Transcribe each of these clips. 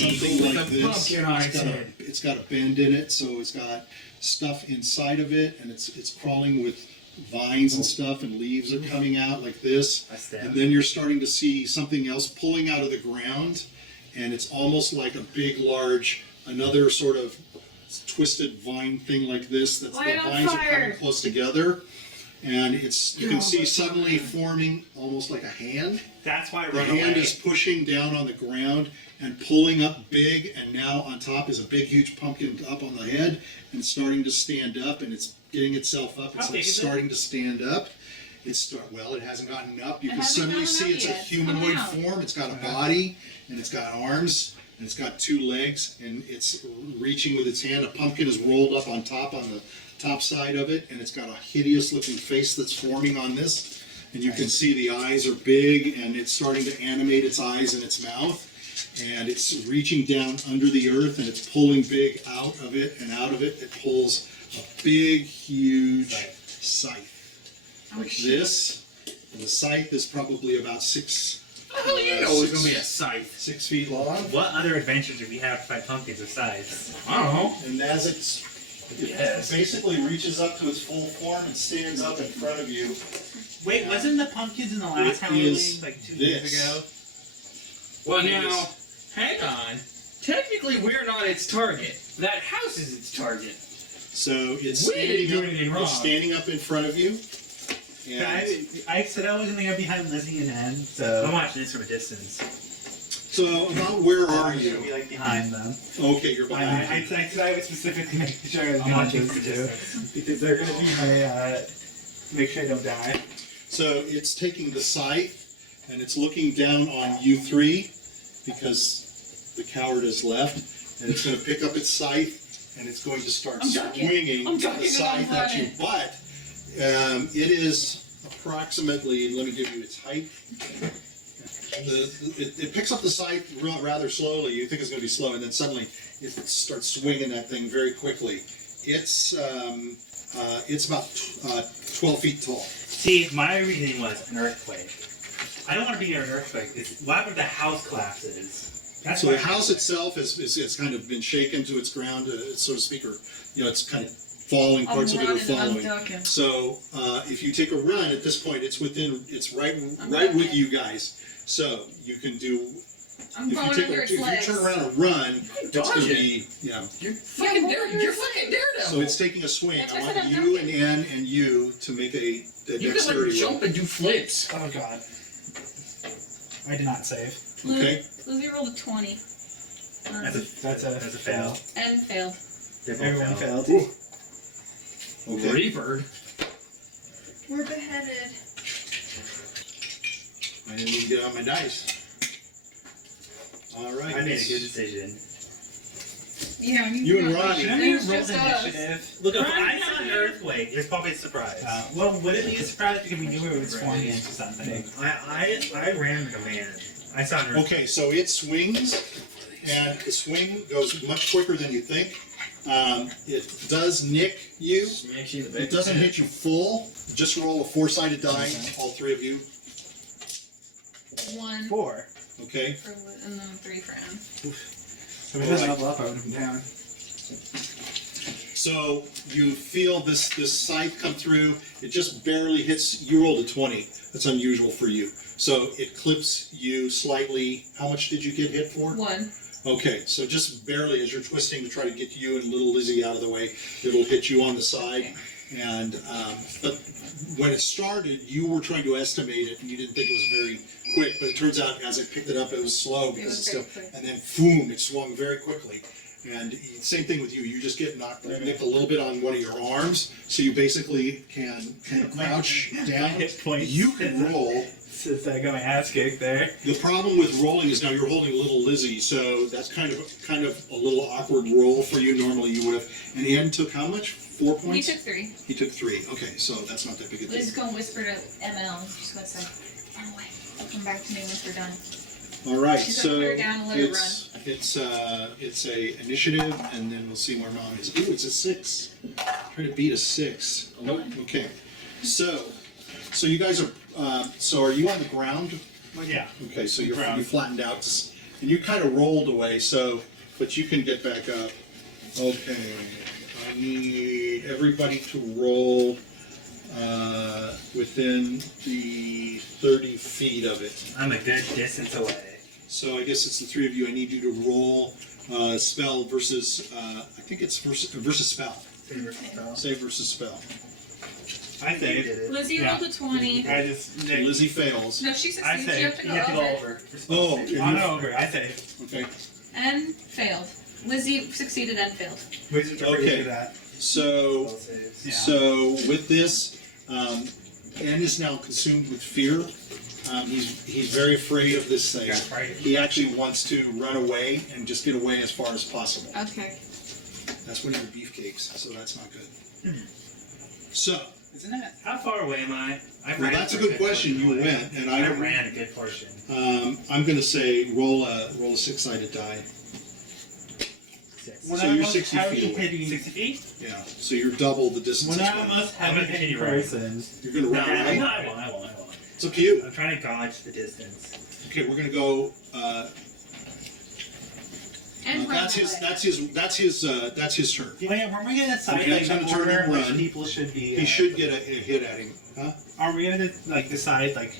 something like this. Pumpkin on its head. It's got a bend in it, so it's got stuff inside of it, and it's crawling with vines and stuff, and leaves are coming out like this. And then you're starting to see something else pulling out of the ground, and it's almost like a big, large, another sort of twisted vine thing like this. That's the vines are coming close together. And you can see suddenly forming almost like a hand. That's why the hand is pushing down on the ground and pulling up big, and now on top is a big, huge pumpkin up on the head, and it's starting to stand up, and it's getting itself up. It's like starting to stand up. Well, it hasn't gotten up. You can suddenly see it's a humanoid form. It's got a body, and it's got arms, and it's got 2 legs, and it's reaching with its hand. A pumpkin is rolled up on the top side of it, and it's got a hideous looking face that's forming on this, and you can see the eyes are big, and it's starting to animate its eyes and its mouth, and it's reaching down under the earth, and it's pulling big out of it, and out of it pulls a big huge scythe like this, and the scythe is probably about 6 How do you know it's gonna be a scythe? 6 feet long. What other adventures do we have to fight pumpkins with scythes? I don't know. And as it basically reaches up to its full form and stands up in front of you. Wait, wasn't the pumpkins in the last Halloween like 2 years ago? Well, now, hang on. Technically, we're not its target. That house is its target. So it's We didn't do anything wrong. standing up in front of you. And I said I was going to go behind Lizzy and Ann, so I'm watching this from a distance. so about where are Be you? like behind them. Okay, you're behind. I was specifically making sure I was watching for distance because they're going to be my make sure I don't die. So it's taking the scythe and it's looking down on you 3 because the coward has left, and it's going to pick up its scythe and it's going to start swinging the scythe at you. But it is approximately, let me give you its height. It picks up the scythe rather slowly. You think it's going to be slow, and then suddenly it starts swinging that thing very quickly. It's about 12 feet tall. See, my reasoning was an earthquake. I don't want to be near an earthquake. What happened if the house collapses? So the house itself is kind of been shaken to its ground, so to speak, or it's kind of falling. Parts of it are falling. So if you take a run at this point, it's right with you guys. So you can do. If you turn around and run, it's going to be You're fucking daredevil. So it's taking a swing. I want you and Ann and you to make a You can dexterity roll. jump and do flips. Oh god. I did not save. Okay. Lizzy rolled a 20. That's a fail. And failed. Everyone failed. Okay. Reaper. We're beheaded. I didn't need to get on my dice. All right. I made a good decision. Yeah, You and Rotty. Should I It's roll just the us. initiative? Look, if I saw an earthquake, there's probably a surprise. Well, would it be a surprise because we knew it was forming into something? I ran the command. I saw an earthquake. Okay, so it swings, and the swing goes much quicker than you think. It does nick you. It doesn't hit you full. Just roll a 4-sided die, all 3 of you. 1 4. Okay. for Liz, and then 3 for Anne. So we didn't level up, I would have been down. So you feel this scythe come through. It just barely hits. You rolled a 20. That's unusual for you. So it clips you slightly. How much did you get hit for? 1. Okay, so just barely as you're twisting to try to get you and little Lizzy out of the way, it'll hit you on the side. And but when it started, you were trying to estimate it, and you didn't think it was very quick. But it turns out, as I picked it up, it was slow because it's still. And then, boom! It swung very quickly. And same thing with you. You just get nicked a little bit on one of your arms, so you basically can crouch down. You can roll. Since I got my ass kicked there. The problem with rolling is now you're holding little Lizzy, so that's kind of a little awkward roll for you. Normally you would have. And Ann took how much? 4 points? He took 3. He took 3. Okay, so that's not that big a deal. Liz, go and whisper to ML. She's going to say, run away. Come back to me once we're done. All right, She's so gonna put her down and let her it's a initiative, and then we'll see where Mom is. Ooh, it's a 6. Try to beat a 6. Nope. Okay, so you guys are. So are you on the ground? Well, yeah. Okay, so you flattened out. And you kind of rolled away, so, but you can get back up. Okay, I need everybody to roll within the 30 feet of it. I'm a good distance away. So I guess it's the three of you. I need you to roll spell versus, I think it's versus spell. Save versus spell. I saved it. Lizzy Yeah. rolled a 20. I just. Lizzy fails. No, she I succeeds. You have saved. to You go have to go over. over. Oh, I'm over. I saved. Okay. And failed. Lizzy succeeded and failed. Wizards are Okay. pretty good at So, spell saves. Yeah. so with this, N is now consumed with fear. He's very afraid of this thing. Got frightened. He actually wants to run away and just get away as far as possible. Okay. That's one of your beefcakes, so that's not good. So, Isn't that? How far away am I? well, that's a good question. You went, and I I don't. ran a good portion. I'm going to say roll a six-sided die. 6. So you're 60 feet away. Hitting 60 feet? Yeah. So you're double the distance. When as I'm well. most heavy hitting person. You're going to No, run away. I won't. It's up to you. I'm trying to gauge the distance. Okay, we're going to go. And run That's his. away. That's his turn. Wait, are we gonna decide Okay, like he's the gonna turn order and which run. people should be? He should get a hit at him. Huh? Are we gonna like decide like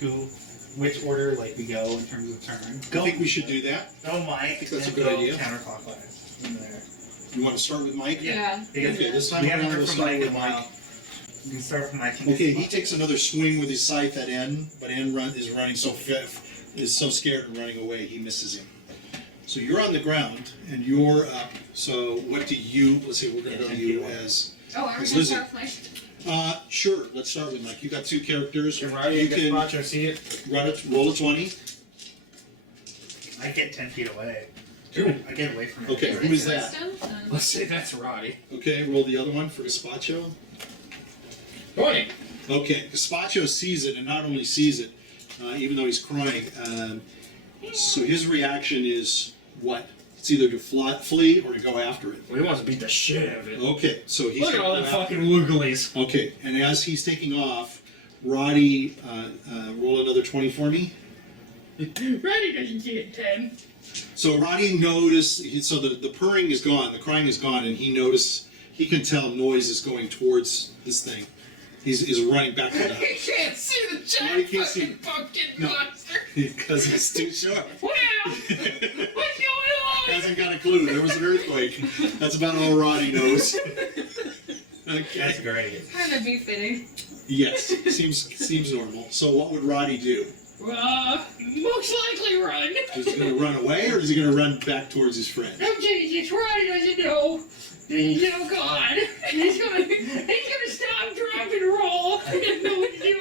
which order like we go in terms of turn? I think we should do that. Go Mike. I think that's a and good go idea. Counterclockwise. In there. You want to start with Mike? Yeah. Because Okay, this time we haven't around we'll heard from start Mike with in a while. Mike. We can start with Mike. Okay, he takes another swing with his scythe at N, but N is running so scared and running away he misses him. So you're on the ground and you're up. So what do you? Let's see. We're going to go to you as. Oh, are we It's gonna Lizzy. start with Mike? Sure. Let's start with Mike. You got two characters. Can Rotty You and can Gazpacho see it? roll a 20. I get 10 feet away. Ooh. I get away from it. Okay, who is that? Wisdom? Let's say that's Rotty. Okay, roll the other one for Gazpacho. 20. Okay, Gazpacho sees it, and not only sees it, even though he's crying. So his reaction is what? It's either to flee or to go after it. Well, he wants to beat the shit out of it. Okay, so he's Look at gonna all go them after fucking wooglies. it. Okay, and as he's taking off, Rotty, roll another 20 for me. Rotty doesn't see it 10. So Rotty noticed. So the purring is gone, the crying is gone, and he can tell noise is going towards this thing. He's running back to the He can't see the No, he giant can't see. fucking pumpkin No. monster. because he's too short. Wow! What's going on? Hasn't got a clue. There was an earthquake. That's about all Roddy knows. That's Okay. great. Kind of befitting. Yes, seems normal. So what would Roddy do? Most likely run. Is he going to run away, or is he going to run back towards his friend? Oh Jesus, Rotty doesn't know. Oh God, he's gonna stop, drop, and roll. He doesn't know what to do.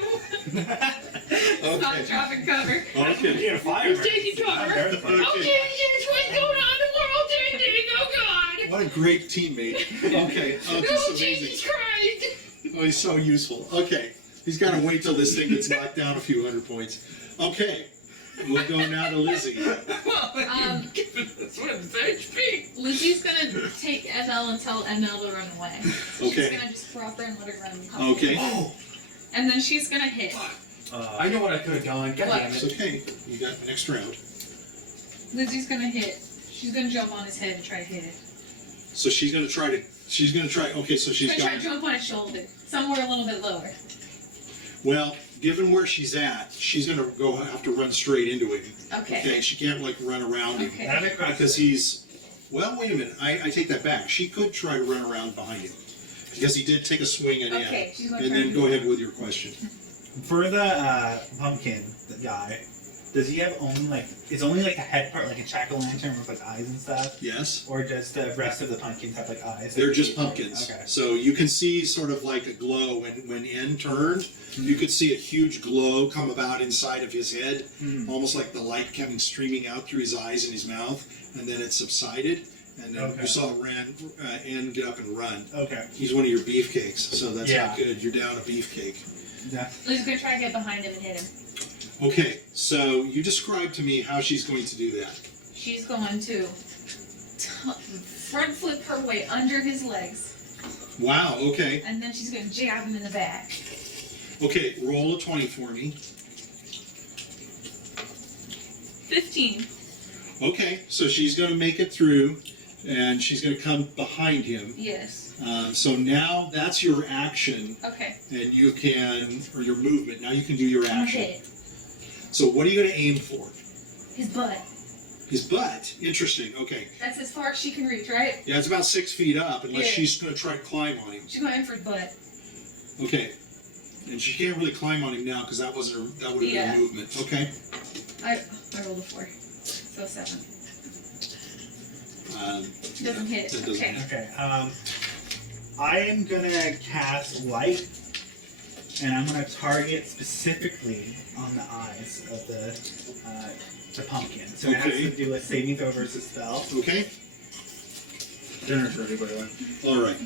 Stop, drop, and cover. Okay. You're a fire. He's taking cover. Oh Jesus, what's going on in the world changing? Oh God. What a great teammate. Okay. Oh, Oh just Jesus amazing. Christ. Oh, he's so useful. Okay. He's got to wait till this thing gets knocked down a few hundred points. Okay. We'll go now to Lizzy. Um, That's what it's HP. Lizzy's gonna take ML and tell ML to run away. So Okay. She's gonna just throw up her and let her run. Okay. And then she's gonna hit. I know what I could have done. God damn It's it. okay. You got next round. Lizzy's gonna hit. She's gonna jump on his head and try to hit it. So she's going to try. Okay, so She's she's gonna try to got. jump on his shoulder. Somewhere a little bit lower. Well, given where she's at, she's going to have to run straight into him. Okay. Okay, she can't like run around him. Okay. Because he's. Well, wait a minute. I take that back. She could try to run around behind him. Because he did take a swing at Okay, him. she's gonna And try then to go do ahead with your question. For the pumpkin, the guy, does he have only like the head part like a jack-o'-lantern with like eyes and stuff, Yes? or does the rest of the pumpkins have like eyes? They're like, just teeth? pumpkins. Okay. So you can see sort of like a glow when N turned. You could see a huge glow come about inside of his head, almost like the light coming streaming out through his eyes and his mouth, and then it subsided. And then Okay. you saw N get up and run. Okay. He's one of your beefcakes, so that's Yeah. not good. You're down a beefcake. Yeah. Lizzy's gonna try to get behind him and hit him. Okay, so you describe to me how she's going to do that. She's going to front flip her way under his legs, Wow, okay. and then she's gonna jab him in the back. Okay, roll a 20 for me. 15. Okay, so she's going to make it through, and she's going to come behind him. Yes. So now that's your action, Okay. and you can, or your movement. Now you can do your I'm gonna action. hit it. So what are you going to aim for? His butt. His butt. Interesting. Okay. That's as far as she can reach, right? Yeah, it's about 6 feet up, unless Yeah. she's going to try to climb on him. She's going in for his butt. Okay. And she can't really climb on him now because that wasn't her, that would have Yeah. been a movement. Okay. I rolled a 4. So 7. Doesn't hit. That doesn't Okay. hit. Okay. I am gonna cast light, and I'm gonna target specifically on the eyes of the pumpkin. So it has Okay. to do a saving throw versus spell. Okay. Dinner's ready, by the way. All right.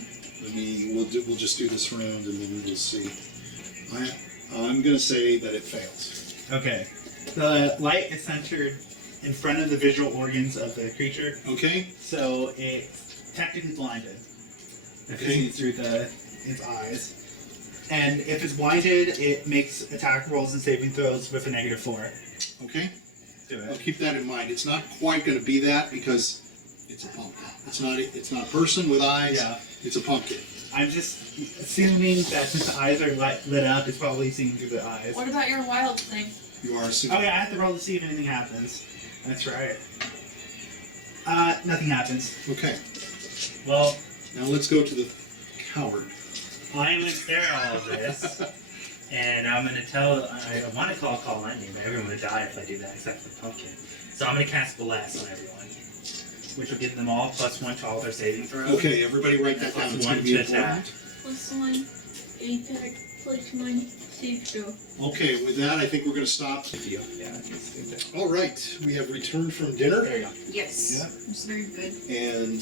We'll just do this round and then we'll see. I'm going to say that it fails. Okay. The light is centered in front of the visual organs of the creature, Okay. so it's technically blinded. If it Okay. sees through its eyes. And if it's blinded, it makes attack rolls and saving throws with a -4. Okay. Do I'll it. keep that in mind. It's not quite going to be that because it's a pumpkin. It's not a person with eyes. Yeah. It's a pumpkin. I'm just assuming that since the eyes are lit up, it's probably seeing through the eyes. What about your wild thing? You are assuming. Oh yeah, I have to roll to see if anything happens. That's right. Nothing happens. Okay. Well, Now let's go to the coward. I'm going to clear all of this, and I'm going to tell. I want to call lightning, but everyone would die if I do that, except for the pumpkin. So I'm going to cast Bless on everyone, which will give them all +1 to all their saving throws. Okay, everybody write that down. It's going to be +1 to important. attack. +1 attack, +1 save throw. Okay, with that, I think we're going to stop. yeah, it's good. All right, we have returned from dinner, There you go. Yes. Yeah. It's very good. and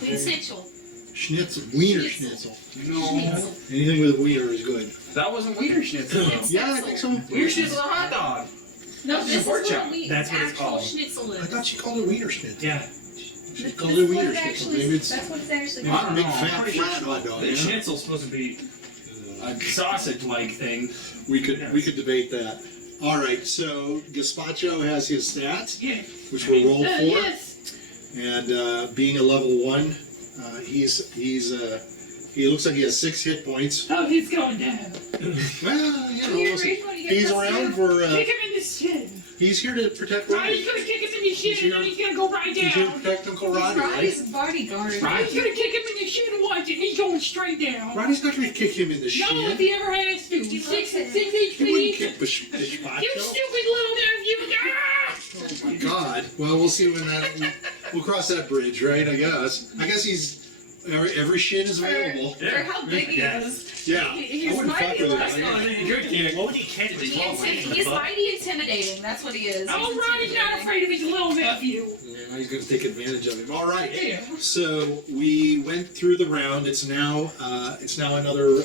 Queen Satchel. schnitzel, wiener Schnitzel. schnitzel. No, Anything with a wiener is good. that wasn't Wiener Schnitzel. Yeah, I think so. Wiener Schnitzel's a hot dog. No, That's this is a pork what chop. we That's what it's actual called. schnitzel I is. thought she called it wiener schnitzel. Yeah. She This called is it what wiener it schnitzel. actually Maybe it's that's what it's actually I called. don't big know. fat I'm pretty flat sure hot dog. The Yeah. schnitzel's supposed to be a sausage-like thing. We could debate that. All right, so Gazpacho has his stats, Yeah. which we'll roll for, Yes. and being a level 1, he looks like he has 6 hit points. Oh, he's going down. Well, you know, You're listen, right, what do you get he's plus around two? for. Kick him in the shin. He's here to protect Roddy's Roddy. gonna kick him in the shin, and then he's gonna go right He's here to down. protect Uncle Roddy, right? Roddy's bodyguard. Roddy's gonna kick him in the shin once, and he's going straight down. Roddy's not going to kick him in the No, shin. if he ever has to. He 6 loves it. HP. He wouldn't kick You Gazpacho. stupid little nephew. Ah! Oh my God. Well, we'll see when we'll cross that bridge, right? I guess he's every shin is available. For how big he Yeah. is. Yeah. He's I wouldn't fuck mighty with it. last I one. mean, good kick. What would he catch? He's mighty intimidating. That's what he is. Oh, He's Roddy's not intimidating. afraid of his little nephew. Yeah, now he's going to take advantage of him. All right. Yeah. So we went through the round. It's now another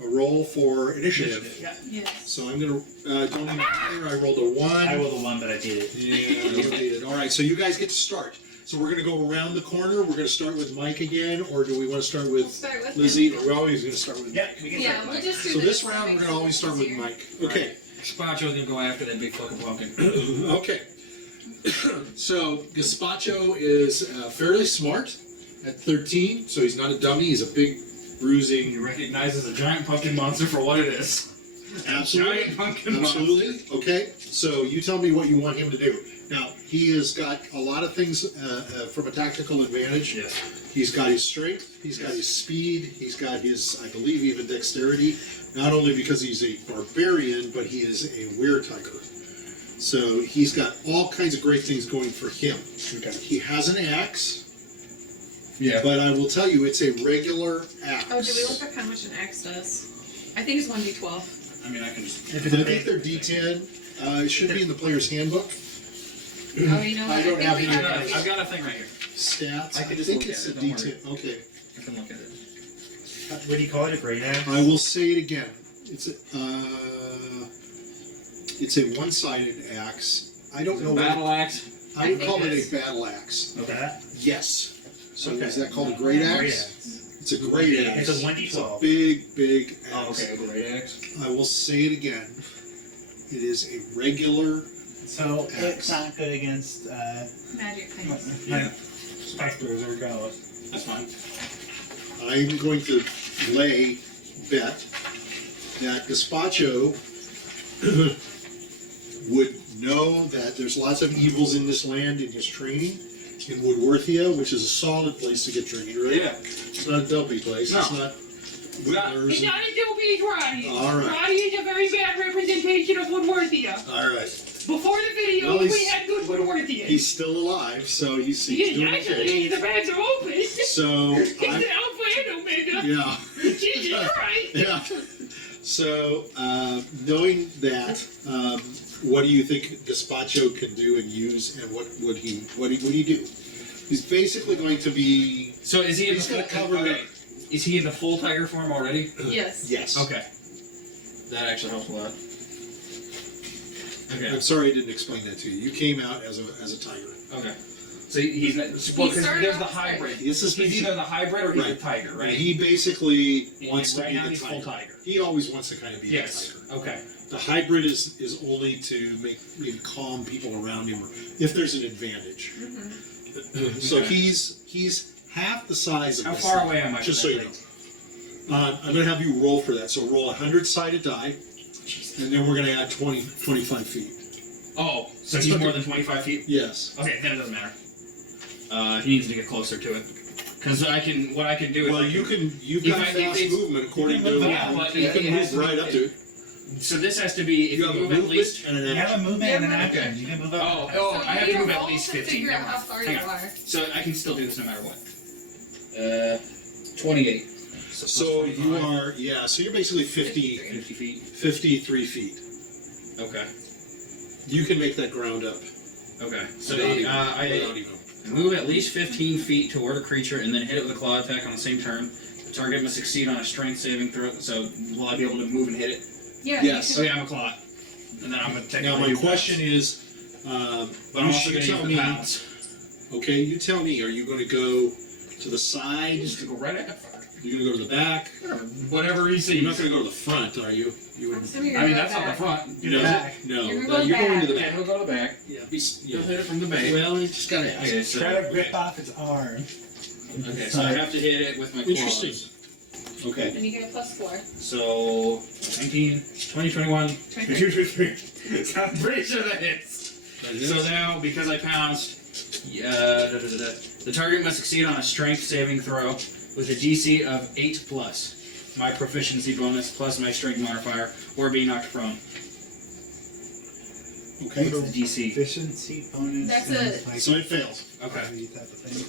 a roll for initiative. Yeah. Yes. So I'm gonna don't even matter. I rolled a 1. I rolled a 1, but I beat it. Yeah, you beat it. All right. So you guys get to start. So we're gonna go around the corner. We're gonna start with Mike again, or do we want to start We'll with start with Lizzy? him. We're always gonna start with. Yeah, we can Yeah, start we'll with just do So this that round we're makes gonna it always start with easier. Mike. Okay. Gazpacho's going to go after that big fucking pumpkin. Okay. So Gazpacho is fairly smart at 13. So he's not a dummy. He's a big, He bruising. recognizes a giant pumpkin monster for what it is. Absolutely. Giant pumpkin monster. Absolutely. Okay. So you tell me what you want him to do. Now he has got a lot of things from a tactical advantage. Yes. He's got his strength, he's got his speed, he's got his, I believe, even dexterity. Not only because he's a barbarian, but he is a Were-Tiger. So he's got all kinds of great things going for him. Okay. He has an axe, Yeah. but I will tell you, it's a regular axe. Oh, did we look up how much an axe does? I think it's 1d12. I mean, I can just. If I think they're D10. It should be in the player's handbook. Oh, you know what? I don't think have we any have of it. I've got a thing right here. Stats. I can just think look it's at a it, don't D10. Okay. I can look at it. what do you call it? A great axe? I will say it again. It's a one-sided axe. I don't know. Battle axe. I would I call think it it's- a battle axe. Okay. Yes. So Okay. is that called a great Great axe? axe. It's a great axe. It's a 1d12. Big axe. Oh, okay, a great axe. I will say it again. It is a regular So Axe. it's not good against Magic things. Yeah. spike throwers regardless. That's fine. I'm going to bet that Gazpacho would know that there's lots of evils in this land in his training in Woodworthia, which is a solid place to get trained, right? Yeah. It's not a dopey place. No. It's not. We got- It's not a dopey, it's Rotty. All right. Rotty is a very bad representation of Woodworthia. All right. Before the video, Well, we he's- had good Woodworthia. He's still alive, so he's Yeah, doing actually, okay. the bags are open. So, It's I'm, an Alpha and Omega. yeah. Jesus Christ. Yeah. So, knowing that, what do you think Gazpacho can do and use, and what would he do? He's basically going to be. So is he in the He's full gonna cover- okay. Is he in the full tiger form already? Yes. Yes. Okay. That actually helps a lot. Okay. I'm sorry I didn't explain that to you. You came out as a tiger. Okay. So he's not. Well, because started there's the off hybrid. This is He's either the hybrid or he's a Right. tiger, right? And he basically And wants to right be now the he's tiger. full tiger. He always wants to kind of be Yes. the tiger. Okay. The hybrid is only to maybe calm people around him, or if there's an advantage. So Okay. he's half the size of How this far thing, away am I? just from so that you know. thing? I'm going to have you roll for that. So roll a 100-sided die, and then we're going to add 25 feet. Oh, so he's more than 25 feet. Yes. Okay, then it doesn't matter. He needs to get closer to it. Because what I can do is Well, I can- you've if got I- fast it's- movement according to. Yeah, but You can it has move to be- right up to it. So this has to be if You you have a move at movement least. and an You have a action. movement and an Yeah, action. okay. You can move up. Oh, So I have you to need move at roll least to 15. figure out Never how mind. far Hang you on. are. So I can still do this no matter what. 28. So you are, yeah. So you're basically 50, 50 feet. 53 feet. Okay. You can make that ground up. Okay. So Without even- I without even- move at least 15 feet toward a creature and then hit it with a claw attack on the same turn. The target must succeed on a strength saving throw. So will I be able to move and hit it? Yeah. Yes. You Okay, I'm a claw. And then I'm going to take Now my question is, But I'm you also should going to tell use the me. pounds. Okay, you tell me. Are you going to go to the side? Just to go right at You're going to go to the back? whatever you see. You're not going to go to the front, are you? You I'm would. assuming you're I mean, gonna that's go not the back. front. You're the back. No, You're no, going you're going to the Yeah, back. we'll go to the back. Yeah, You'll hit it from the back. Well, you just got to ask. Okay, so, Try to okay. rip off its arm. Okay, so I have to hit it with my claws. Interesting. Okay. And you get a +4. So 19, 20, 21, 23. 22, 23. So I'm pretty sure that hits. So now, because I pounced, the target must succeed on a strength saving throw with a DC of 8+, my proficiency bonus plus my strength modifier, or be knocked prone. Okay. What's the DC? Efficiency bonus. That's and a- like So it fails. Okay, type of thing.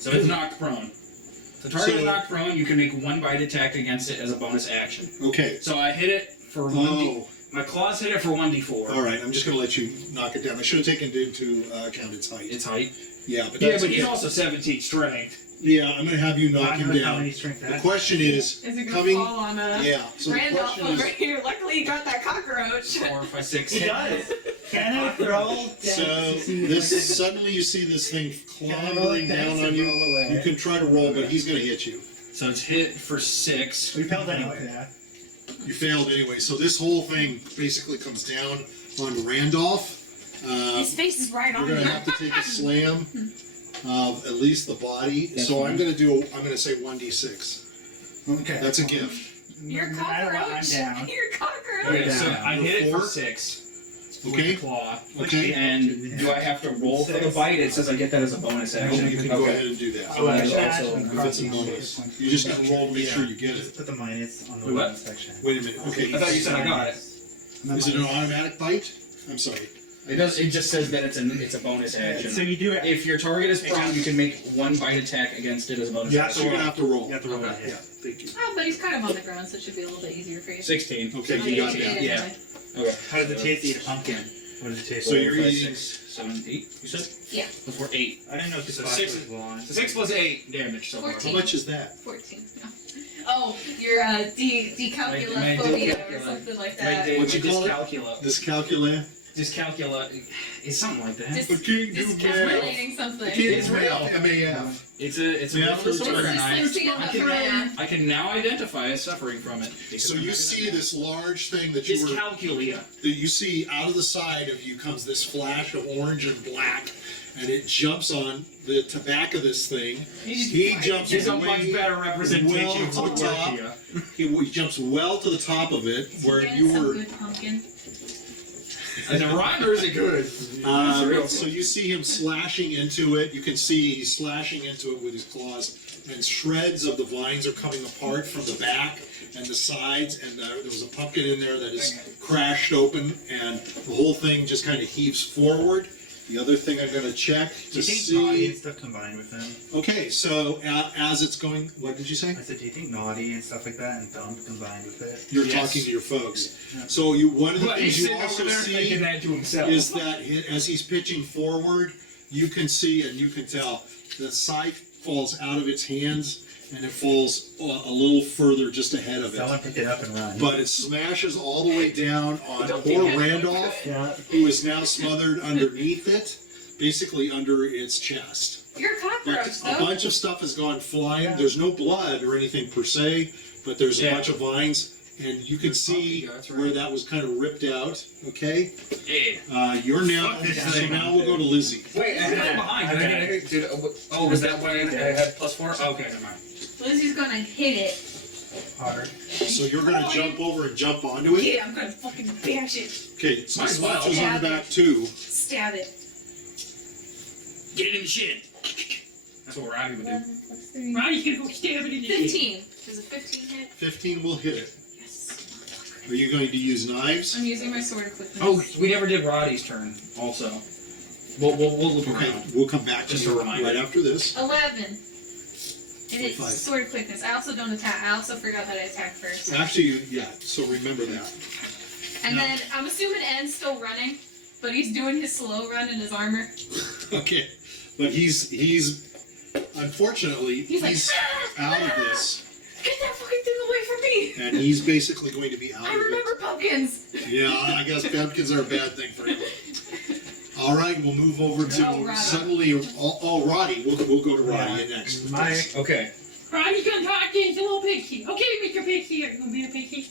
so it's knocked prone. If the target So- is knocked prone, you can make one bite attack against it as a bonus action. Okay. So I hit it for 1d. Oh, My claws hit it for 1d4. all right. I'm just going to let you knock it down. I should have taken into account its height. Its height. Yeah, but Yeah, that's but he's okay. also 17 strength. Yeah, I'm going to have you knock him How many down. strength The that? question is, Is it gonna coming. fall on Yeah. So the Randolph question over is. here? Luckily, you got that cockroach. 4, 5, 6, He 7. does. Can I roll? So to see if this I can- suddenly you see this thing Can I roll clambering dice down and on you. roll away? You can try to roll, but he's going to hit you. So it's hit for 6. We failed anyway. Yeah. You failed anyway. So this whole thing basically comes down on Randolph. His face is right You're on going you. to have to take a slam of at least the body. That's So fine. I'm going to say 1d6. Okay. That's a gift. You're No matter what, I'm cockroach. down. You're cockroach. Okay, so down. I hit it for Four. 6. With Okay. the claw. Okay. And do I have to roll for the bite? It says I get that as a bonus action. You can go ahead and do that. Oh, I Okay. should Also, add if across it's a the bonus. one. You just got to roll to make sure you get Just it. put the minus on the Wait, what? one section. Wait a minute. Okay. I thought you said I got it. Is it an automatic bite? I'm sorry. It does. It just says that it's a bonus action. So you do it. If your target is prone, you can make one bite attack against it as a bonus Yeah, So action. you're going to have to roll. You have to roll Okay. it. Yeah. Thank you. Oh, but he's kind of on the ground, so it should be a little bit easier for you. 16. Okay, Oh, you got did that. it Yeah. anyway. Okay. How does it taste to eat a pumpkin? What does it taste So like? you're 4, 5, eating- 6, 7, 8. You said? Yeah. Before 8. I didn't know So Gazpacho 6 was blonde. So 6 plus 8 damage so far. 14. How much is that? 14. No. Oh, your decalculaphobia My or decalcula. something like My that. day, What'd you my call it? dyscalculia. Dyscalculia? Dyscalculia. It's something like that. The king do math. Discalculating something. The king It's do real. math. MAF. It's a Yeah, real for disorder, sure. and Dyslexia. I can now identify as suffering from it. because So I'm you not see gonna- this large thing that you were. Dyscalculia. That you see out of the side of you comes this flash of orange and black, and it jumps on the back of this thing. He jumps It's a much way better representation well of to the top. Dwarfia. He jumps well to the top of it, where Get you some were. good pumpkin. Is it rhyme or is it good? So you see him slashing into it. You can see he's slashing into it with his claws, and shreds of the vines are coming apart from the back and the sides. And there was a pumpkin in there that is crashed open, and the whole thing just kind of heaves forward. The other thing I'm going to check Do to you think naughty see. and stuff combined with him? Okay, so as it's going, what did you say? I said, do you think naughty and stuff like that and thump combined with it? You're Yes. talking to your folks. Yeah. So one of the But he's things you sitting over also there thinking see that to himself. is that as he's pitching forward, you can see and you can tell the scythe falls out of its hands and it falls a little further just ahead of Someone it. pick it up and run. But it smashes all the way down on Don't poor think it- Randolph, yeah. who is now smothered underneath it, basically under its chest. You're a But cockroach, a though. bunch of stuff has gone flying. There's no blood or anything per se, but there's a Yeah. bunch of vines, and you can see That's right. where that was kind of ripped out. Okay, Yeah. you're now. Fuck this So thing. now we'll go to Lizzy. Wait, I had it behind. Okay. Oh, was that when I had +4? Okay, never mind. Lizzie's gonna hit it. Hard. So you're gonna jump over and jump onto it. Yeah, I'm gonna fucking bash it. Okay, so Might as well. Sponsors on the back too. Stab it. Get it in the shin. That's what Robbie would do. 11 plus 3. Ronnie's gonna go stab it in the 15. Does a 15 hit? 15 will hit it. Yes. Are you going to use knives? I'm using my sword of quickness. Oh, we never did Roddy's turn. Also, we'll look Okay, around. we'll come back to Just you a reminder. right after this. 11. And it's 5. sword of quickness. I also don't attack. I also forgot that I attack first. Actually, yeah. So remember that. And No. then I'm assuming N's still running, but he's doing his slow run in his armor. Okay, but he's unfortunately He's like, out of this, Get that fucking thing away from me! and he's basically going to be out I of it. remember pumpkins. Yeah, I guess pumpkins are a bad thing for him. All right, we'll move over to Oh, Roddy. suddenly. Roddy. We'll go to Roddy next. My Okay. Ronnie's gonna talk to his little pixie. Okay, Mr. Pixie, are you gonna be a pixie?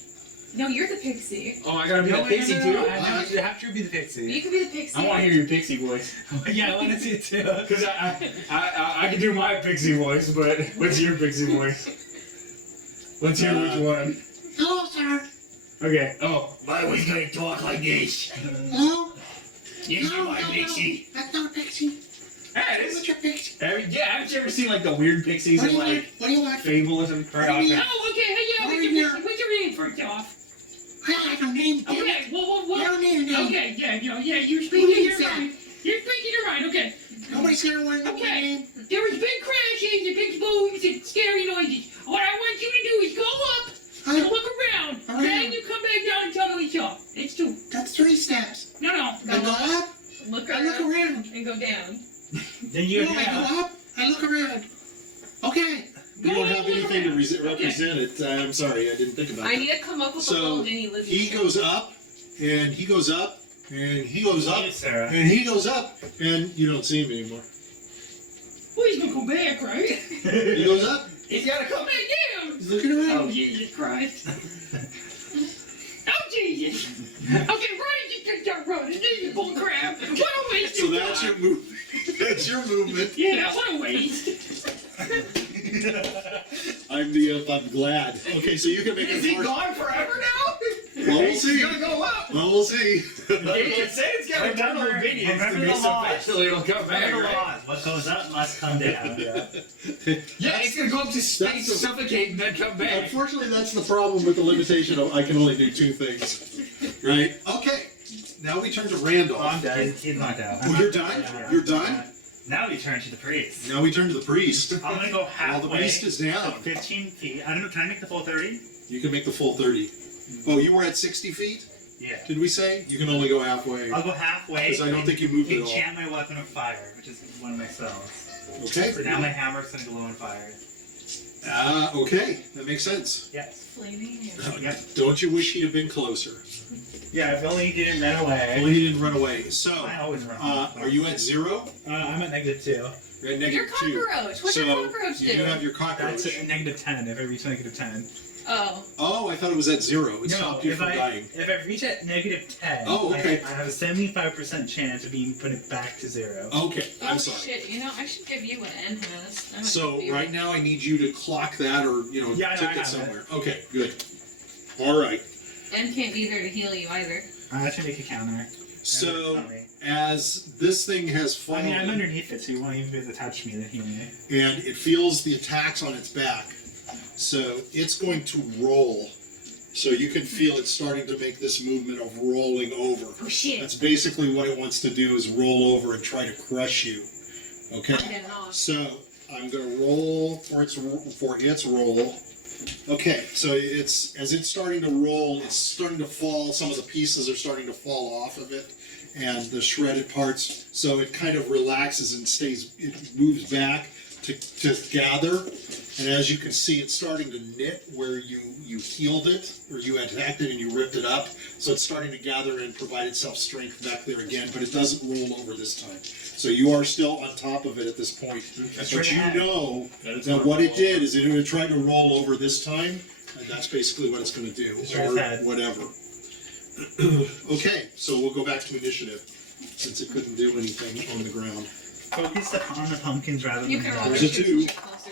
No, you're the pixie. Oh, I gotta be no, a pixie too. I have to be the pixie. You can be the pixie. I want to hear your pixie voice. Yeah, I want to see it too. Because I can do my pixie voice, but what's your pixie voice? Let's hear which one. Hello, sir. Okay. Oh, I was gonna talk like this. Hello? Yes, you're my pixie. That's not a pixie. Hey, this What's your pixie? haven't you ever seen like the weird pixies What do in you want? like What do you want? Fable or something? What do you mean? Okay. Oh, okay, hey, yeah, what's your pixie? What's your name, first off? I don't have no name. Okay, well, You don't need a name. okay, yeah, you're Who speaking needs your that? mind. You're speaking your mind, okay. Nobody's gonna want to know my Okay. name. There was big crashes and big booms and scary noises. What I want you to do is go up and Huh? look around. Around. Then you come back down and tell me what's up. It's 2. That's 3 steps. No. I go up, Look I look around around. and go down. Then you No, I go up, I look around. Okay. We don't have anything to Okay. represent it. I'm sorry, I didn't think about I that. need to come up with a So, little mini Lizzy. He goes up, and he goes up, and he goes up, Sarah. and he goes up, and you don't see him anymore. Well, he's gonna go back, right? He goes up, He's gotta come Back down. he's looking around. Oh, Jesus Christ. Oh, Jesus. Okay, Ronnie just picked up running. This is bull crap. What a waste So of that's time. your movement. That's your movement. Yeah, what a waste. I'm glad. Okay, so you can make Is it he hard. gone forever now? Well, we'll see. He's gonna go up. Well, we'll see. It said it's got eternal Remember- obedience to remember me, the so laws. eventually it'll come back, Remember the right? laws. What goes up must come down. Yeah, it's gonna go up to space, That's- suffocate, and then come back. Unfortunately, that's the problem with the limitation of I can only do 2 things. Right? Okay. Now we turn to Randolph. I'm done. He's knocked out. Oh, you're done? You're done? Now we turn to the priest. Now we turn to the priest. I'm gonna go While halfway. the priest is down. 15 feet. I don't know. Can I make the full 30? You can make the full 30. Oh, you were at 60 feet? Yeah. Did we say? You can only go halfway. I'll go halfway. Because I don't think you moved at all. Enchant my weapon of fire, which is one of my spells. Okay. So now my hammer's gonna glow on fire. Okay, that makes sense. Yes. Flaming. Yep. Don't you wish he'd have been closer? Yeah, if only he didn't run away. Well, he didn't run away. So, I always run. are you at 0? I'm at -2. You're at Your -2. cockroach. What's so your cockroach you do do? have your cockroach. That's a -10 if I reach -10. Oh. Oh, I thought it was at 0. It No, stopped you if from dying. if I reach at -10, Oh, okay. I have a 75% chance of being put back to 0. Okay, I'm Oh sorry. shit! You know, I should give you an enhanced. That might So be right now I need you to clock that or, Yeah, I know, I tick have it it. somewhere. Okay, good. All right. And can't be there to heal you either. I should make a counter. So as this thing has I fallen mean, I'm underneath it, so you won't even be able to touch me to heal me. and it feels the attacks on its back, so it's going to roll. So you can feel it starting to make this movement of rolling over. Oh shit! That's basically what it wants to do, is roll over and try to crush you. Okay. I'm getting off. So I'm going to roll for its roll. Okay, so as it's starting to roll, it's starting to fall. Some of the pieces are starting to fall off of it, and the shredded parts. So it kind of relaxes and stays. It moves back to gather, and as you can see, it's starting to knit where you healed it, or you attacked it and you ripped it up. So it's starting to gather and provide itself strength back there again, but it doesn't roll over this time. So you are still on top of it at this point. But you know that what it did is it tried to roll over this time, and that's basically what it's going to do, or whatever. Okay, so we'll go back to initiative, since it couldn't do anything on the ground. Focus on the pumpkins rather You than can the roll There's a shoot 2. closer.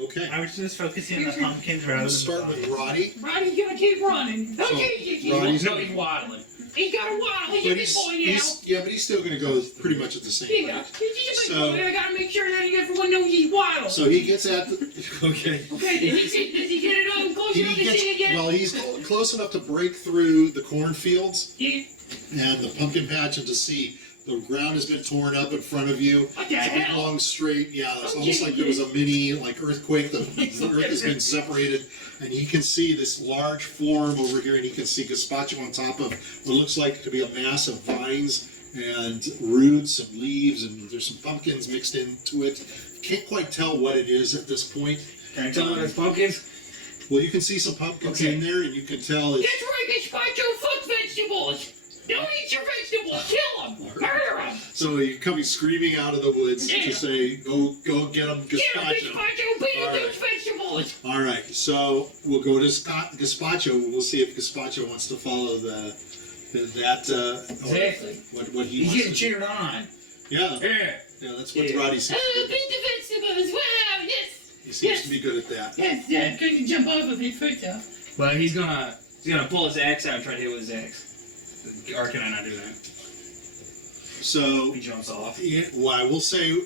Okay, I was just focusing on the pumpkins rather we'll than start the with body. Roddy. Roddy's gonna keep running. So, Okay, you keep Roddy's- No, he's waddling. He's got a while. He's a But big boy now. but he's still going to go pretty much at the same Yeah, rate. he's a big So- boy. I gotta make sure that everyone knows he's wild. So he gets at the, okay. Okay, does he get it on close enough to see it yet? Well, he's close enough to break through the cornfields Yeah. and the pumpkin patch and to see the ground has been torn up in front of you. What the It's a big, hell? long, straight. Yeah, it's Okay. almost like there was a mini earthquake. The earth has been separated, and he can see this large form over here, and he can see Gazpacho on top of what looks like to be a mass of vines and roots and leaves, and there's some pumpkins mixed into it. Can't quite tell what it is at this point. Can I tell him it's pumpkins? Well, you can see some pumpkins in there, and you can tell it's. That's right, Gazpacho. Fuck vegetables. Don't eat your vegetables. Kill them. Murder them. So you're coming screaming out of the woods Yeah. to say, go get them, Kill Gazpacho. Gazpacho. Beat All those right. vegetables. All right, so we'll go to Gazpacho. We'll see if Gazpacho wants to follow Exactly. what he He's wants getting to cheered on. do. Yeah, Yeah. that's what Yeah. Roddy seems Oh, to do. beat the vegetables. Wow, yes. He seems to be good at that. Yes, yeah. Couldn't jump off of his foot, though. Well, he's gonna pull his axe out and try to hit with his axe. Or can I not do that? So, He jumps off. yeah, well, I will say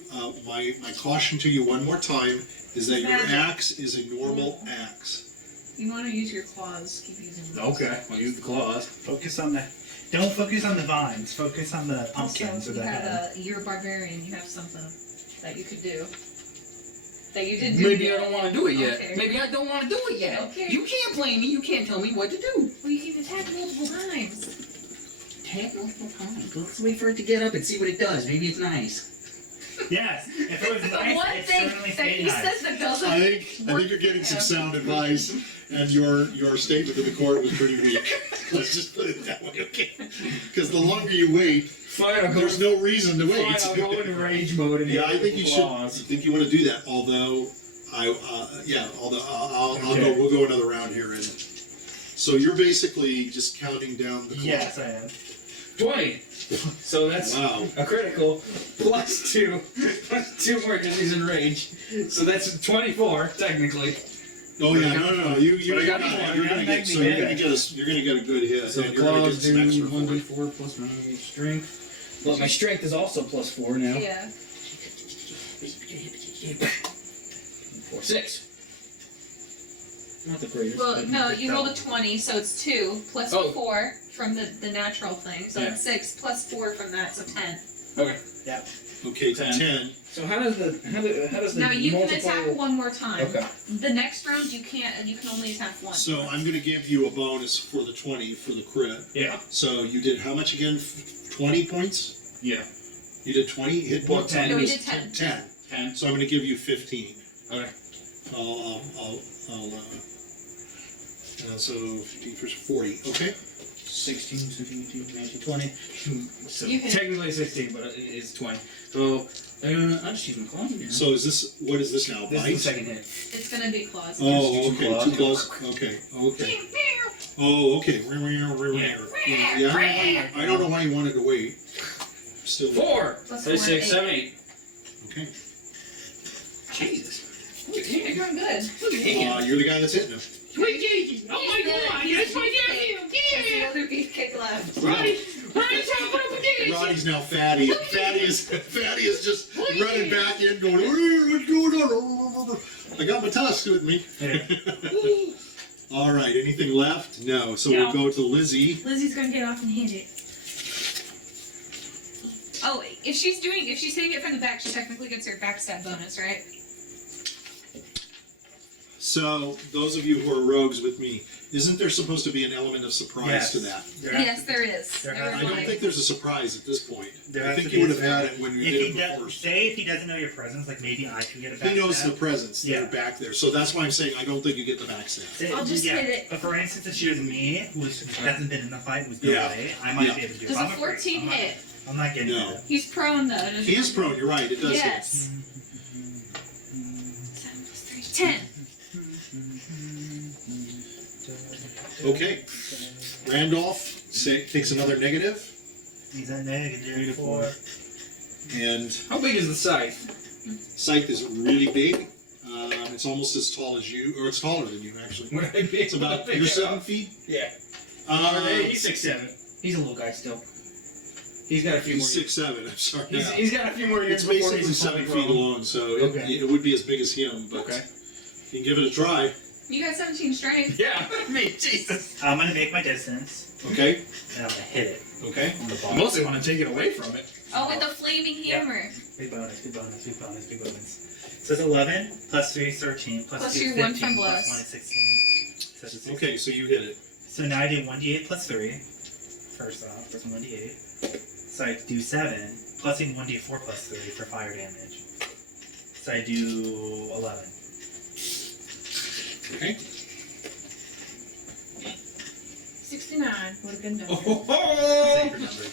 my caution to you one more time is that your Magic. axe is a normal axe. You want to use your claws. Keep using them. Okay, I'll use the claws. Focus on the. Don't focus on the vines. Focus on the pumpkins Also, or you the head. you're a barbarian. You have something that you could do. That you didn't do. Maybe I yet. don't want to do it yet. Okay. Maybe I don't want to do it yet. Okay. You can't blame me. You can't tell me what to do. Well, you can attack multiple times. Tap multiple times. Let's wait for it to get up and see what it does. Maybe it's nice. Yes. If it was The nice, one it thing certainly that stayed he nice. says that doesn't. I think you're getting some sound advice, and your statement to the court was pretty weak. Let's just put it that way, okay? Because the longer you wait, Fine, I'll go. there's no reason to Fine, wait. I'll go into rage mode and Yeah, I hit think it you with should. I claws. think you want to do that. Although, I'll go. We'll go another round here. And so you're basically just counting down the clock. Yes, I am. 20. So that's Wow. a critical plus 2. Plus 2 more because he's in rage. So that's 24 technically. Oh yeah, no. You But I got you're one. gonna get. So you're gonna get a good hit. So and the you're gonna claws get some do extra for it. 1d4 plus my strength. Well, my strength is also plus 4 now. Yeah. 4, 6. Not the greatest. Well, but no, you rolled a double. 20, so it's 2 plus Oh. 4 from the natural thing. So Yeah. it's 6 plus 4 from that, so 10. Okay. Okay, 10. 10. So how does the Now you can multiple... attack one more time. Okay. The next round you can't. You can only attack one. So I'm gonna give you a bonus for the 20 for the crit. Yeah. So you did how much again? 20 points. Yeah. You did 20 hit Well, points. 10. No, we was did 10. 10. 10. So I'm gonna give you 15. Okay. So 15 for 40. Okay. 16, 17, 18, 19, 20. So You hit. technically 16, but it is 20. So I'll just use my claw. Yeah. So is this? What is this now? This Bite? is the second hit. It's gonna be claws. Oh, Two okay. claws. Two claws. Okay. Okay. Oh, okay. Yeah. I don't know why you wanted to wait. Still. 4, Plus 5, 4, 6, 8. 7, 8. Okay. Jesus. Look at You're him. doing good. Look at him. You're the guy that's hitting him. Sweet Jesus. Oh my God. That's my nephew. That's the Yeah. other beefcake left. Roddy's chopping up potatoes. Roddy's now fatty. Fatty is just running back in, going, "What's going on? I got my tusk with me." All right. Anything left? No. So No. we'll go to Lizzy. Lizzie's gonna get off and hit it. Oh, if she's hitting it from the back, she technically gets her backstab bonus, right? So those of you who are rogues with me, isn't there supposed to be an element of surprise to that? Yes, there is. There There has was I don't like- think there's a surprise at this point. There I has think to you be would a have had it when you If did he it does, before. say if he doesn't know your presence, like maybe I can get a backstab. He knows the presence. They're Yeah. back there. So that's why I'm saying I don't think you get the backstab. Say- I'll just yeah. hit it. But for instance, if she was me, who hasn't been in the fight, who's been Yeah. away, I might Yeah. be able to do it. Does I'm a 14 I'm not- hit? I'm not getting No. it. He's prone though. doesn't He is prone. You're right. It does. Yes. 7 plus 3. 10. Hit. Okay. Randolph takes another negative, He's at negative 4. and How big is the scythe? Scythe is really big. It's almost as tall as you, or it's taller than you actually. Would I be It's able to about pick you're it 7 up? feet. Yeah. He's 6'7". He's a little guy still. He's got a few more. He's 6'7". I'm sorry. He's got a few more years It's before basically he's 7 fully feet grown. long, so Okay. it would be as big as him. But Okay. you can give it a try. You got 17 strength. Yeah. Me, Jesus. I'm gonna make my distance, Okay. and I'm gonna hit it Okay. on the I ball. mostly want to take it away from it. Oh, with the flaming hammer. Big bonus, big bonus, big bonus, big bonus. So it's 11, plus 3 is 13, plus Plus 2 is your 15, one from plus bless. 1 is 16. So it's 16. Okay, so you hit it. So now I do 1d8 plus 3. First off, first 1d8. So I do 7, plusing 1d4 plus 3 for fire damage. So I do 11. Okay. 69 would have been done. Oh, Sacred number.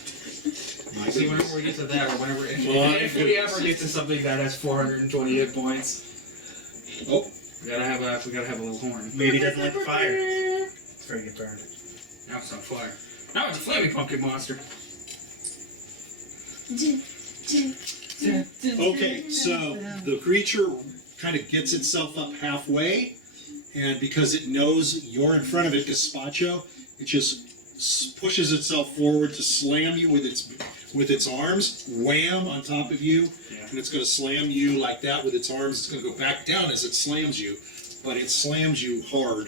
My See, goodness. whenever we get to that, or whenever if My we ever get to something that has 420 hit points, Oh. we gotta have a little horn. Maybe he doesn't like the fire. It's very good burn. Now it's on fire. Now it's a flaming pumpkin monster. Okay, so the creature kind of gets itself up halfway, and because it knows you're in front of it, Gazpacho, it just pushes itself forward to slam you with its arms, wham, on top of you, Yeah. and it's going to slam you like that with its arms. It's going to go back down as it slams you, but it slams you hard,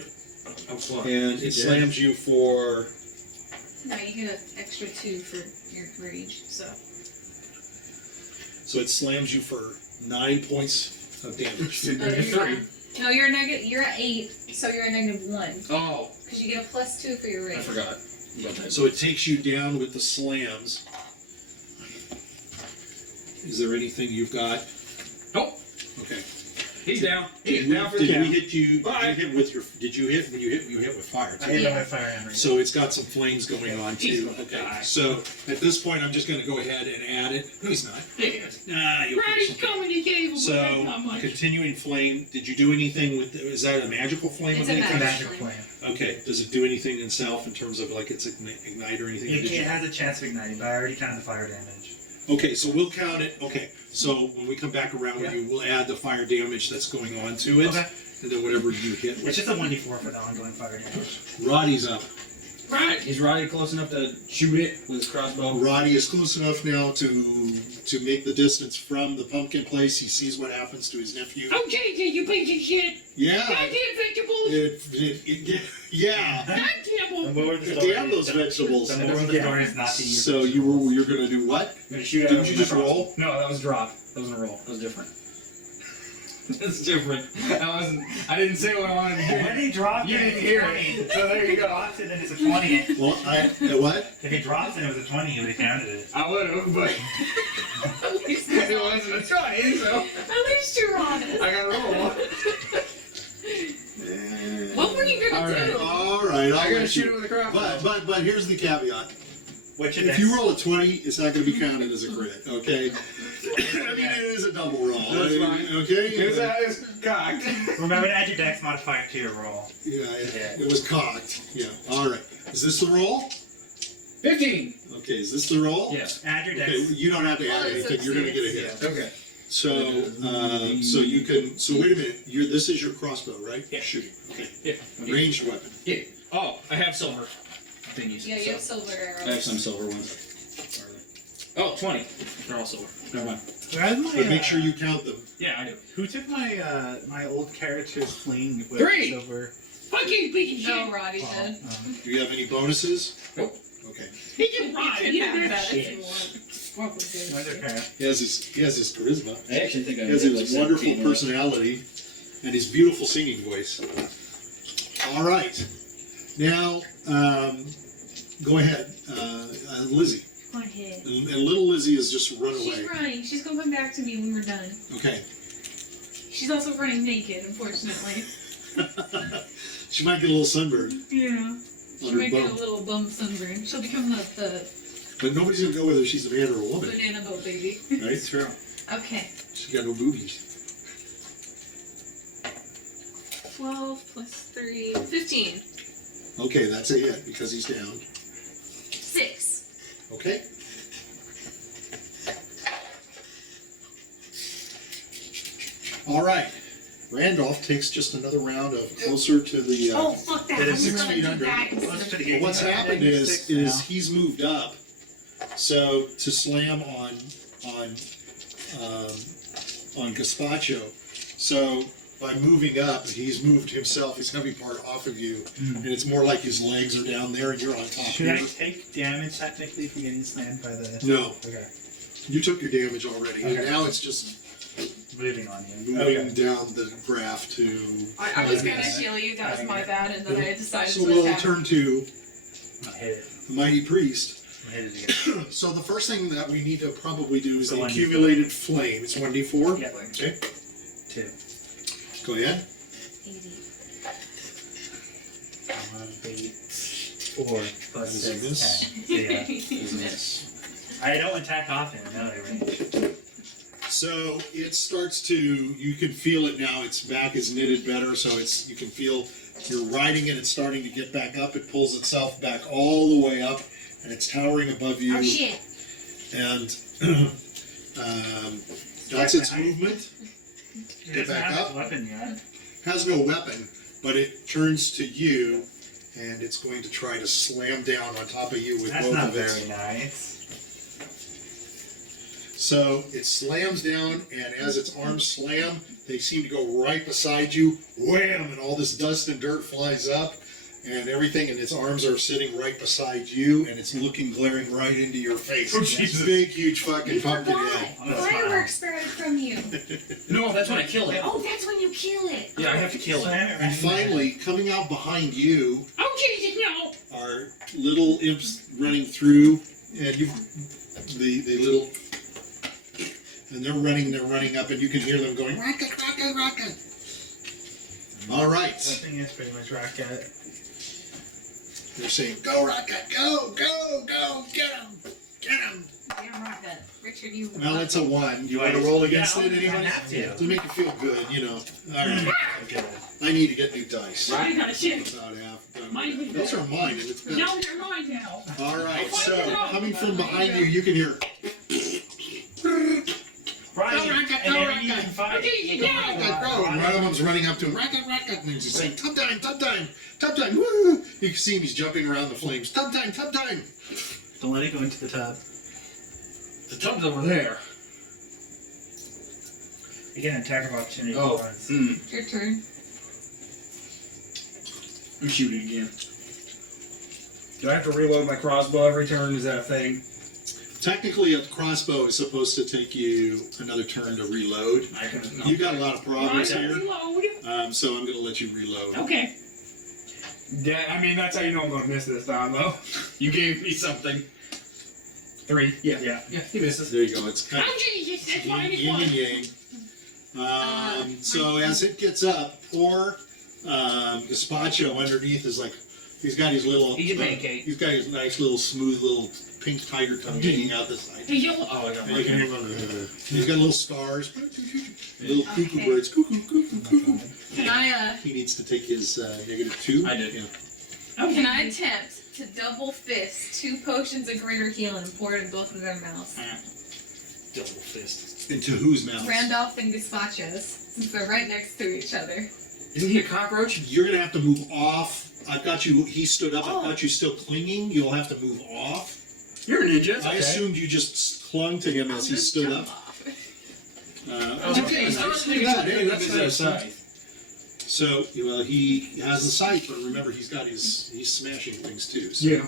How far? and it slams you for. No, you get an extra 2 for your rage, so. So it slams you for 9 points of damage. No, you're at 8, so you're at -1. Oh, Because you get a +2 for your rage. I forgot about that. So it takes you down with the slams. Is there anything you've got? Nope. Okay. He's down. Did He's we, down for the did we count. hit you? Bye. Did you hit with your? Did you hit when you hit? You hit with fire. I Too. hit Yeah. my fire hammer. So it's got some flames going on He's too. gonna Okay. die. So at this point, I'm just going to go ahead and add it. No, he's not. Nah, you'll Roddy's finish it. coming to cable, but that's So not much. continuing flame. Did you do anything with? Is that a magical flame? It's of a any kind? Magic flame. Okay. Does it do anything in itself in terms of like its ignite or anything? Did you- It has a chance of igniting, but I already counted the fire damage. Okay, so we'll count it. Okay, so when we come back around with you, we'll add the fire damage that's going on to it, Okay. and then whatever you hit. It's just a 1d4 for the ongoing fire damage. Roddy's up. Right. Is Roddy close enough to shoot it with his crossbow? Roddy is close enough now to make the distance from the pumpkin place. He sees what happens to his nephew. Oh, JJ, you piece of shit. Yeah. Goddamn vegetables. Yeah. Goddamn them. The moral of the story Damn those vegetables. The moral of the story is not to use. So you're gonna do what? I'm gonna shoot at Didn't him you with just my roll? crossbow. No, that was a drop. That wasn't a roll. That was different. That's different. I didn't say what I wanted to When do. he drops You it, didn't it's hear 20. it. So there you go. Drops it, then it's a 20. Well, what? If he drops it, it was a 20, he would have counted it. I would have, but At least it wasn't a 20, so At least you're honest. I got to roll. All right. All right, I'll I gotta let shoot you. it with a crossbow. But here's the caveat. What's your If you roll a 20, it's not going to be counted as a crit, okay? I mean, it is a double roll. That's fine. Okay? His eye is cocked. Remember to add your dex modifier to your roll. Yeah, it was cocked. Yeah. All right. Is this the roll? 15. Okay, is this the roll? Yes. Add your Okay, dex. you don't have to add Well, it anything. You're going to get a hit. Okay. So you can. So wait a minute. This is your crossbow, right? Yeah. Shooting. Okay. Yeah. Ranged weapon. Yeah. Oh, I have silver thingies. Yeah, so you have silver arrows. I have some silver ones. Oh, 20. They're all silver. Never mind. Where's my, But make sure you count them. Yeah, I do. Who took my my old character's fling with 3. silver? Fuck you, piece of No, shit. Roddy did. Do you have any bonuses? Nope. Okay. He just lied. He You can didn't have have that if shit. you want. Fuck with this. That's okay. He has his charisma. I actually think I He has did his like wonderful 17. personality and his beautiful singing voice. All right. Now, go ahead, Lizzy. Go ahead. And little Lizzy has just run She's away. running. She's gonna come back to me when we're done. Okay. She's also running naked, unfortunately. She might get a little sunburn Yeah. She on her might get a bum. little bum sunburn. She'll become the But nobody's going to know whether she's a man or a woman, banana boat baby. right? True. Okay. She's got no boobies. 12 plus 3. 15. Okay, that's a hit because he's down. 6. Okay. All right. Randolph takes just another round of closer to the. Oh, fuck that. That I'm is 6 gonna feet do under. that. Close to the Well, gate. what's happened is he's moved up, so to slam on Gazpacho. So by moving up, he's moved himself, his heavy part off of you, and it's more like his legs are down there, and you're on top Should I here. take damage technically from getting slammed by the? No, Okay. you took your damage already, and Okay. now it's just Moving on you. moving down the graph to. I was gonna heal you, that was my bad, and then I decided So to we'll attack. turn to I'll hit it. the Mighty Priest. I'll hit it again. So the first thing that we need to probably do is So the 1d4. accumulated flame. It's 1d4. Yeah. Okay, 2. go ahead. 80. 8, 4 plus Is 6, this? 10. So, yeah. I don't attack often in melee range. So it starts to, you can feel it now. Its back is knitted better, so you can feel you're riding it. It's starting to get back up. It pulls itself back all the way up, and it's towering above you. Oh, shit. And that's its movement. It Get doesn't back have up. a weapon yet. Has no weapon, but it turns to you, and it's going to try to slam down on top of you with That's both not of its. very nice. So it slams down, and as its arms slam, they seem to go right beside you. Wham! And all this dust and dirt flies up, and everything, and its arms are sitting right beside you, and it's looking, glaring right into your face. Oh, It's Jesus. big, huge fucking You pumpkin forgot. head. I'm gonna smile. Fireworks sprouted from you. No, that's when I kill it. Oh, that's when you kill it. Yeah, I have to kill it. Slam it right And in the head. finally, coming out behind you Oh, Jesus, no. are little imps running through, and the little, and they're running up, and you can hear them going, rocket, rocket, rocket. All right. That thing is pretty much rocket. They're saying, go, rocket, go, go, go, get him, get him. Damn right that. Richard, you. Well, it's a 1. You Do want to I- roll against Yeah, it, I anybody? have to. To make you feel good, you know. All right. Okay. I need to get new dice. I got shit. About half done. Mine was Those there. are mine, and it's been. No, they're mine now. All right, I'll so find it out. coming from behind you, you can hear. Right, Go, Rocket, and go, then you Rocket. can fight. Okay, you go. Oh, and one of them's running up to him, rocket, rocket, and he's saying, tub time, tub time, tub time, woo! You can see him, he's jumping around the flames, tub time, tub time. Don't let it go into the tub. The tub's over there. You get an attack of opportunity Oh. once. Your turn. I'm shooting again. Do I have to reload my crossbow every turn? Is that a thing? Technically, a crossbow is supposed to take you another turn to reload. I can. No. You got a lot of problems Mine here, reload. so I'm going to let you reload. Okay. Yeah, I mean that's how you know I'm gonna miss this time, though. You gave me something. 3. Yeah. Yeah. He misses. There you go, it's kind Oh, Jesus, that's of fine. It's yin and fine. yang. So as it gets up, poor Gazpacho underneath is like, he's got his little, He can pancake. he's got his nice little smooth little pink tiger tongue hanging out the side. Hey, yo! Oh, I got Like, one. he's got little stars, little cuckoo Okay. birds, cuckoo, cuckoo, cuckoo. Can I He needs to take his -2. I did. Yeah. can I attempt to double fist 2 potions of greater healing and pour it in both of their mouths? Double fist. Into whose mouth? Randolph and Gazpacho's, since they're right next to each other. Isn't he a cockroach? You're gonna have to move off. I've got you. He stood up. Oh. I've got you still clinging. You'll have to move off. You're a ninja. I assumed you just clung to him as he stood up. Okay, so let's do that. Hey, that's That's nice. So, well, he has the sight, but remember, he's smashing things too. So, Yeah.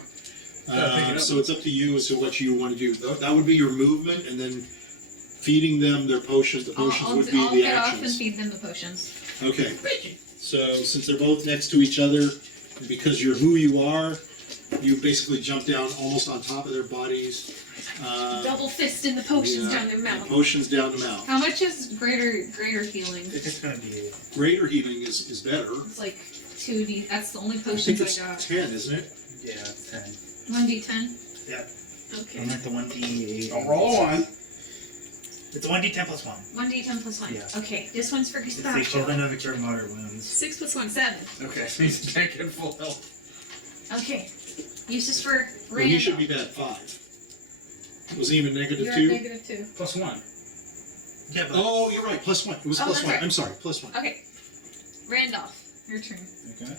pick it up. so it's up to you as to what you want to do. That would be your movement, and then feeding them their potions. The potions I'll would be I'll the get off and actions. feed them the potions. Okay. So since they're both next to each other, and because you're who you are, you basically jump down almost on top of their bodies. Double fist in the potions yeah. down their mouth. Potions down the mouth. How much is greater healing? It's just gonna be. Greater healing is better. It's like 2d. That's the only I think potions it's I got. 10, isn't it? Yeah, it's 10. 1d10. Yep. Okay. I'm at the 1d8. Don't roll on. It's 1d10 plus 1. 1d10 plus 1. Yeah. Okay, this one's for It's the Gazpacho. equivalent of a cure moderate wounds. 6 plus 1, 7. Okay, he's back at full health. Okay. Use this for Well, Randolph. he should be at 5. Was he even negative You're 2? at -2. Plus 1. Yeah, but. Oh, you're right. Plus 1. It was Oh, plus that's 1. right. I'm sorry. Plus 1. Okay. Randolph, your turn. Okay.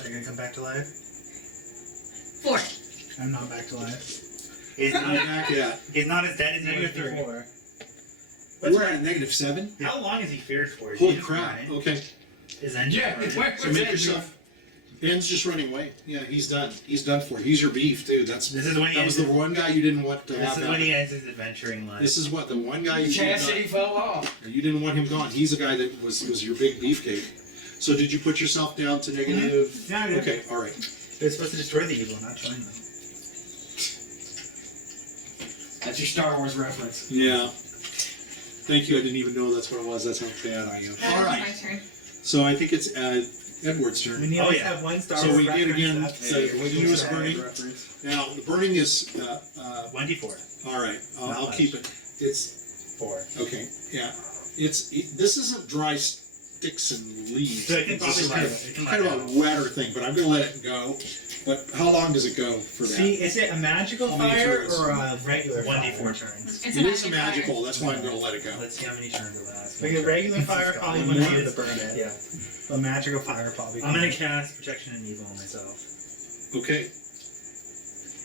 Are you gonna come back to life? 4. I'm not back to life. He's Not not, back yet. he's not as dead as he was Negative 3. before. We're at -7. How long is he feared for? Is Holy he just crap. fine? Okay. His engine? Yeah, it's running? where So make yourself. Ben's just running away. Yeah, he's done. He's done for. He's your beef, dude. This is when he That was ends the one guy you didn't want to This have is happen. when he ends his adventuring life. This is what the one guy you should have Chastity done. fell off. You didn't want him gone. He's the guy that was your big beefcake. So did you put yourself down to negative? Yeah, I did. Okay, all right. They're supposed to destroy the evil, not join them. That's your Star Wars reference. Yeah. Thank you. I didn't even know that's what it was. That's how bad I am. All My right. turn. So I think it's Edward's turn. We always yeah. have one Star So Wars we did again. reference So update. we use burning. Now the burning is 1d4. all right. Not I'll much. keep it. It's 4. okay. Yeah. This isn't dry sticks and leaves. So it can This is probably kind of a wetter thing, but I'm gonna let it go. But how long does it go for that? See, is it a magical How many fire turns? or a regular 1d4 fire? turns. It's It is a magic fire. magical. That's why I'm gonna let it go. Let's see how many turns it lasts. Like a regular fire probably One wouldn't more. be able to burn it. Yeah. A magical fire probably. I'm gonna cast Protection and Evil on myself. Okay.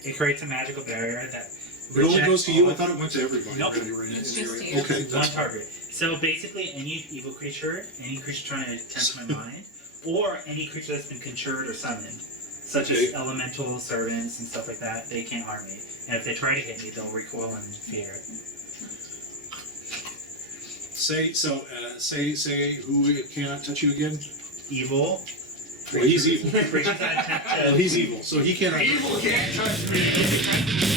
It creates a magical barrier that It only rejects goes to you. I all- thought it went to everybody. Nope. Really, right in It's the just area. you. Okay. one That's fine. target. So basically, any evil creature, any creature trying to tempt my mind, or any creature that's been conjured or summoned, such Okay. as elemental servants and stuff like that, they can't harm me. And if they try to hit me, they'll recoil in fear. Say who cannot touch you again? Evil. Well, he's evil. Creatures that attempt to Well, he's evil, so he cannot. Evil can't touch me.